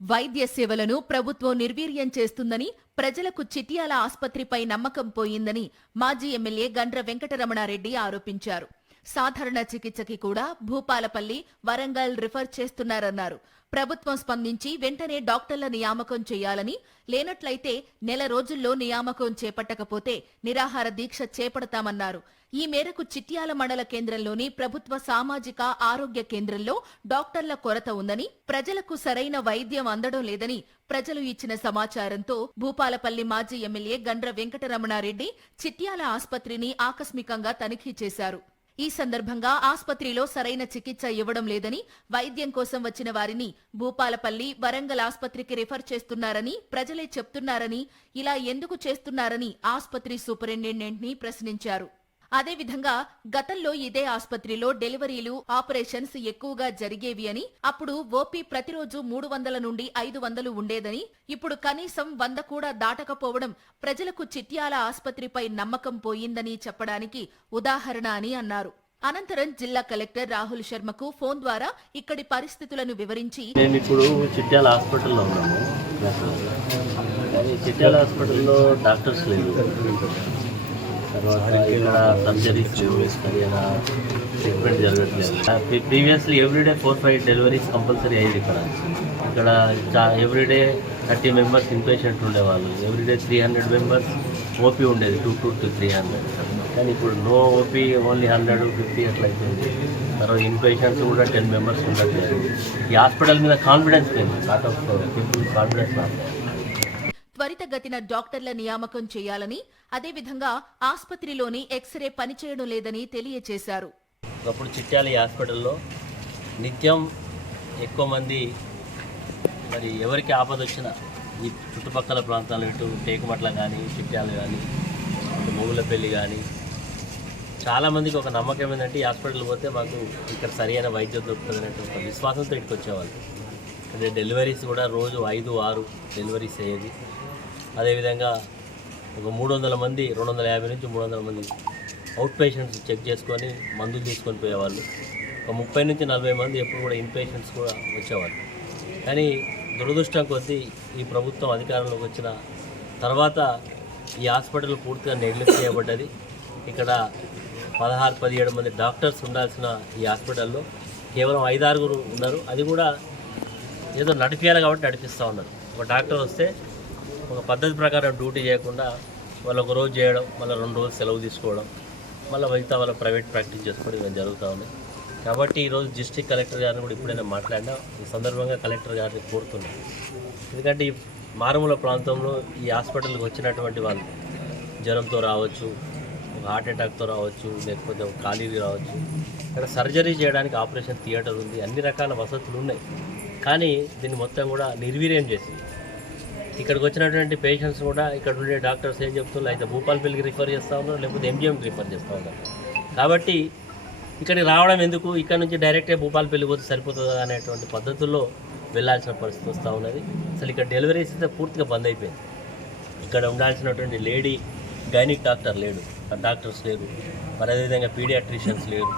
వైద్య సేవలను ప్రభుత్వం నిర్వీర్యం చేస్తుందని ప్రజలకు చిట్యాల ఆస్పత్రిపై నమ్మకం పోయిందని మాజీ ఎమ్మెల్యే గండ్ర వెంకటరమణారెడ్డి ఆరోపించారు. సాధారణ చికిత్సకి కూడా భూపాలపల్లి వరంగల్ రిఫర్ చేస్తున్నారన్నారు. ప్రభుత్వం స్పందించి వెంటనే డాక్టర్ల నియామకం చేయాలని లేనట్లయితే నెల రోజుల్లో నియామకం చేపట్టకపోతే నిరాహార దీక్ష చేపడతామన్నారు. ఈ మేరకు చిట్యాల మండల కేంద్రంలోని ప్రభుత్వ సామాజిక ఆరోగ్య కేంద్రంలో డాక్టర్ల కొరత ఉందని ప్రజలకు సరైన వైద్యం అందడం లేదని ప్రజలు ఇచ్చిన సమాచారంతో భూపాలపల్లి మాజీ ఎమ్మెల్యే గండ్ర వెంకటరమణారెడ్డి చిట్యాల ఆస్పత్రిని ఆకస్మికంగా తనిఖీ చేశారు. ఈ సందర్భంగా ఆస్పత్రిలో సరైన చికిత్స ఇవ్వడం లేదని వైద్యం కోసం వచ్చిన వారిని భూపాలపల్లి వరంగల్ ఆస్పత్రికి రిఫర్ చేస్తున్నారని ప్రజలే చెప్తున్నారని ఇలా ఎందుకు చేస్తున్నారని ఆసుపత్రి సూపరింటెండెంట్ని ప్రశ్నించారు. అదేవిధంగా గతంలో ఇదే ఆస్పత్రిలో డెలివరీలు ఆపరేషన్స్ ఎక్కువగా జరిగేవి అని అప్పుడు ఓపీ ప్రతిరోజు మూడు వందల నుండి ఐదు వందలు ఉండేదని ఇప్పుడు కనీసం వంద కూడా దాటకపోవడం ప్రజలకు చిట్యాల ఆస్పత్రిపై నమ్మకం పోయిందని చెప్పడానికి ఉదాహరణ అని అన్నారు. అనంతరం జిల్లా కలెక్టర్ రాహుల్ శర్మకు ఫోన్ ద్వారా ఇక్కడి పరిస్థితులను వివరించి మేము ఇప్పుడు చిట్యాల హాస్పిటల్లో ఉన్నాము చిట్యాల హాస్పిటల్లో డాక్టర్స్ లేరు. తర్వాత ఇక్కడ సర్జరీస్ లేవు ట్రీట్మెంట్ జరగట్లేదు. Previously everyday four five deliveries compulsory అయ్యేది ఇక్కడ. ఇక్కడ ఎవ్రీడే థర్టీ మెంబర్స్ ఇన్పేషెంట్ ఉండేవాళ్ళు. Everyday three hundred members OP ఉండేది two two to three hundred కానీ ఇప్పుడు no OP only hundred fifty అట్లా అయిపోయింది తర్వాత ఇన్పేషెంట్స్ కూడా టెన్ మెంబర్స్ ఉండట్లేదు. ఈ హాస్పిటల్ మీద కాన్ఫిడెన్స్ లేదు. లాట్ ఆఫ్ పీపుల్ కాన్ఫిడెన్స్ రాలేదు త్వరితగతిన డాక్టర్ల నియామకం చేయాలని అదేవిధంగా ఆసుపత్రిలోని ఎక్స్రే పనిచేయడం లేదని తెలియజేశారు ఒకప్పుడు చిట్యాలి ఈ హాస్పిటల్లో నిత్యం ఎక్కువ మంది మరి ఎవరికి ఆపద వచ్చినా ఈ చుట్టుపక్కల ప్రాంతాలు ఇటు టేకుమట్ల కానీ చిట్యాలు కానీ ఇటు మూగులపల్లి కానీ చాలామందికి ఒక నమ్మకం ఏంటంటే ఈ హాస్పిటల్ పోతే మాకు ఇక్కడ సరైన వైద్యం దొరుకుతుంది ఒక విశ్వాసంతో ఇక్కడికి వచ్చేవాళ్ళు అంటే డెలివరీస్ కూడా రోజు ఐదు ఆరు డెలివరీస్ అయ్యేది. అదేవిధంగా ఒక మూడు వందల మంది రెండు వందల యాభై నుంచి మూడు వందల మంది అవుట్ పేషెంట్స్ చెక్ చేసుకొని మందులు తీసుకొని పోయేవాళ్ళు. ఒక ముప్పై నుంచి నలభై మంది ఎప్పుడు కూడా ఇన్ పేషెంట్స్ కూడా వచ్చేవాళ్ళు. కానీ దురదృష్టం కొద్దీ ఈ ప్రభుత్వం అధికారంలోకి వచ్చిన తర్వాత ఈ హాస్పిటల్ పూర్తిగా నెగ్లెక్ట్ చేయబడ్డది. ఇక్కడ పదహారు పదిహేడు మంది డాక్టర్స్ ఉండాల్సిన ఈ హాస్పిటల్లో కేవలం ఐదారుగురు ఉన్నారు. అది కూడా ఏదో నడిపించాలి కాబట్టి నడిపిస్తూ ఉన్నారు. ఒక డాక్టర్ వస్తే ఒక పద్ధతి ప్రకారం డ్యూటీ చేయకుండా వాళ్ళు ఒక రోజు చేయడం మళ్ళీ రెండు రోజులు సెలవు తీసుకోవడం మళ్ళీ మిగతా వాళ్ళ ప్రైవేట్ ప్రాక్టీస్ చేసుకోవడం ఇవన్నీ జరుగుతూ ఉన్నాయి. కాబట్టి ఈరోజు డిస్ట్రిక్ట్ కలెక్టర్ గారిని కూడా ఇప్పుడైనా మాట్లాడినా ఈ సందర్భంగా కలెక్టర్ గారిని కోరుతున్నాను. ఎందుకంటే ఈ మారుమూల ప్రాంతంలో ఈ హాస్పిటల్కి వచ్చినటువంటి వాళ్ళు జ్వరంతో రావచ్చు ఒక హార్ట్ అటాక్తో రావచ్చు లేకపోతే ఒక ఖాళీ రావచ్చు. ఇక్కడ సర్జరీ చేయడానికి ఆపరేషన్ థియేటర్ ఉంది అన్ని రకాల వసతులు ఉన్నాయి. కానీ దీన్ని మొత్తం కూడా నిర్వీర్యం చేసింది. ఇక్కడికి వచ్చినటువంటి పేషెంట్స్ కూడా ఇక్కడ ఉండే డాక్టర్స్ ఏం చెప్తున్నారు అయితే భూపాలపల్లికి రిఫర్ చేస్తూ ఉన్నారు లేకపోతే ఎంజిఎంకి రిఫర్ చేస్తూ ఉన్నారు. కాబట్టి ఇక్కడికి రావడం ఎందుకు? ఇక్కడ నుంచి డైరెక్ట్గా భూపాలపల్లి పోతే సరిపోతుందా అనేటువంటి పద్ధతుల్లో వెళ్ళాల్సిన పరిస్థితి వస్తూ ఉన్నది. అసలు ఇక్కడ డెలివరీస్ అయితే పూర్తిగా బంద్ అయిపోయింది. ఇక్కడ ఉండాల్సినటువంటి లేడీ గైనిక్ డాక్టర్ లేడు. డాక్టర్స్ లేరు. మరి అదేవిధంగా పీడియాట్రిషియన్స్ లేరు.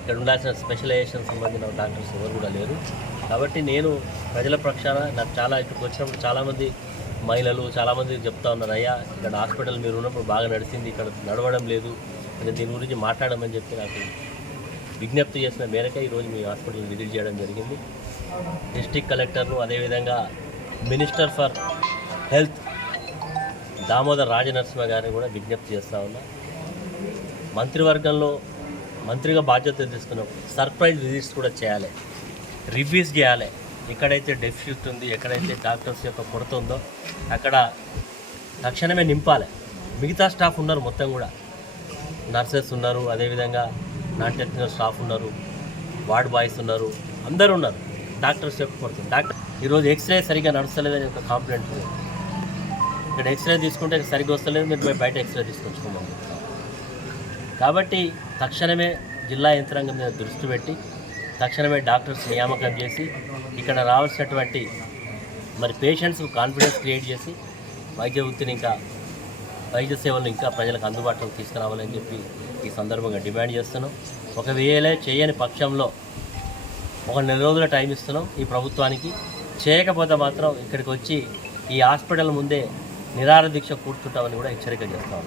ఇక్కడ ఉండాల్సిన స్పెషలైజేషన్ సంబంధించిన డాక్టర్స్ ఎవరు కూడా లేరు. కాబట్టి నేను ప్రజల పక్షాన నాకు చాలా ఇక్కడికి వచ్చినప్పుడు చాలామంది మహిళలు చాలామంది చెప్తా ఉన్నారు అయ్యా ఇక్కడ హాస్పిటల్ మీరు ఉన్నప్పుడు బాగా నడిచింది ఇక్కడ నడవడం లేదు అంటే దీని గురించి మాట్లాడమని చెప్పి నాకు విజ్ఞప్తి చేసిన మేరకే ఈరోజు మీ హాస్పిటల్ విజిట్ చేయడం జరిగింది. డిస్టిక్ కలెక్టర్ను అదేవిధంగా minister for health Damodar Rajanarasimha గారిని కూడా విజ్ఞప్తి చేస్తూ ఉన్నా. మంత్రివర్గంలో మంత్రిగా బాధ్యత తీసుకున్నప్పుడు సర్ప్రైజ్ విజిట్స్ కూడా చేయాలి రివ్యూస్ చేయాలి. ఎక్కడైతే డెఫిషిట్ ఉంది ఎక్కడైతే డాక్టర్స్ యొక్క కొరత ఉందో అక్కడ తక్షణమే నింపాలి. మిగతా స్టాఫ్ ఉన్నారు మొత్తం కూడా. నర్సెస్ ఉన్నారు అదేవిధంగా నాన్ టెక్నికల్ స్టాఫ్ ఉన్నారు వార్డ్ బాయ్స్ ఉన్నారు అందరూ ఉన్నారు. డాక్టర్స్ యొక్క కొరత. డాక్టర్ ఈరోజు ఎక్స్రే సరిగ్గా నడుస్తలేదని ఒక కాంప్లైంట్ ఉంది. ఇక్కడ ఎక్స్రే తీసుకుంటే సరిగ్గా వస్తలేదు మీరు మేము బయట ఎక్స్రే తీసుకొచ్చుకోమని కాబట్టి తక్షణమే జిల్లా యంత్రాంగం మీద దృష్టి పెట్టి తక్షణమే డాక్టర్స్ నియామకం చేసి ఇక్కడ రావాల్సినటువంటి మరి పేషెంట్స్ కాన్ఫిడెన్స్ క్రియేట్ చేసి వైద్య వృత్తిని ఇంకా వైద్య సేవలను ఇంకా ప్రజలకు అందుబాటులోకి తీసుకురావాలని చెప్పి ఈ సందర్భంగా డిమాండ్ చేస్తున్నాం. ఒకవేళ చేయని పక్షంలో ఒక నెల రోజుల టైం ఇస్తున్నాం ఈ ప్రభుత్వానికి. చేయకపోతే మాత్రం ఇక్కడికి వచ్చి ఈ హాస్పిటల్ ముందే నిరార దీక్ష కూర్చుంటామని కూడా హెచ్చరిక చేస్తాం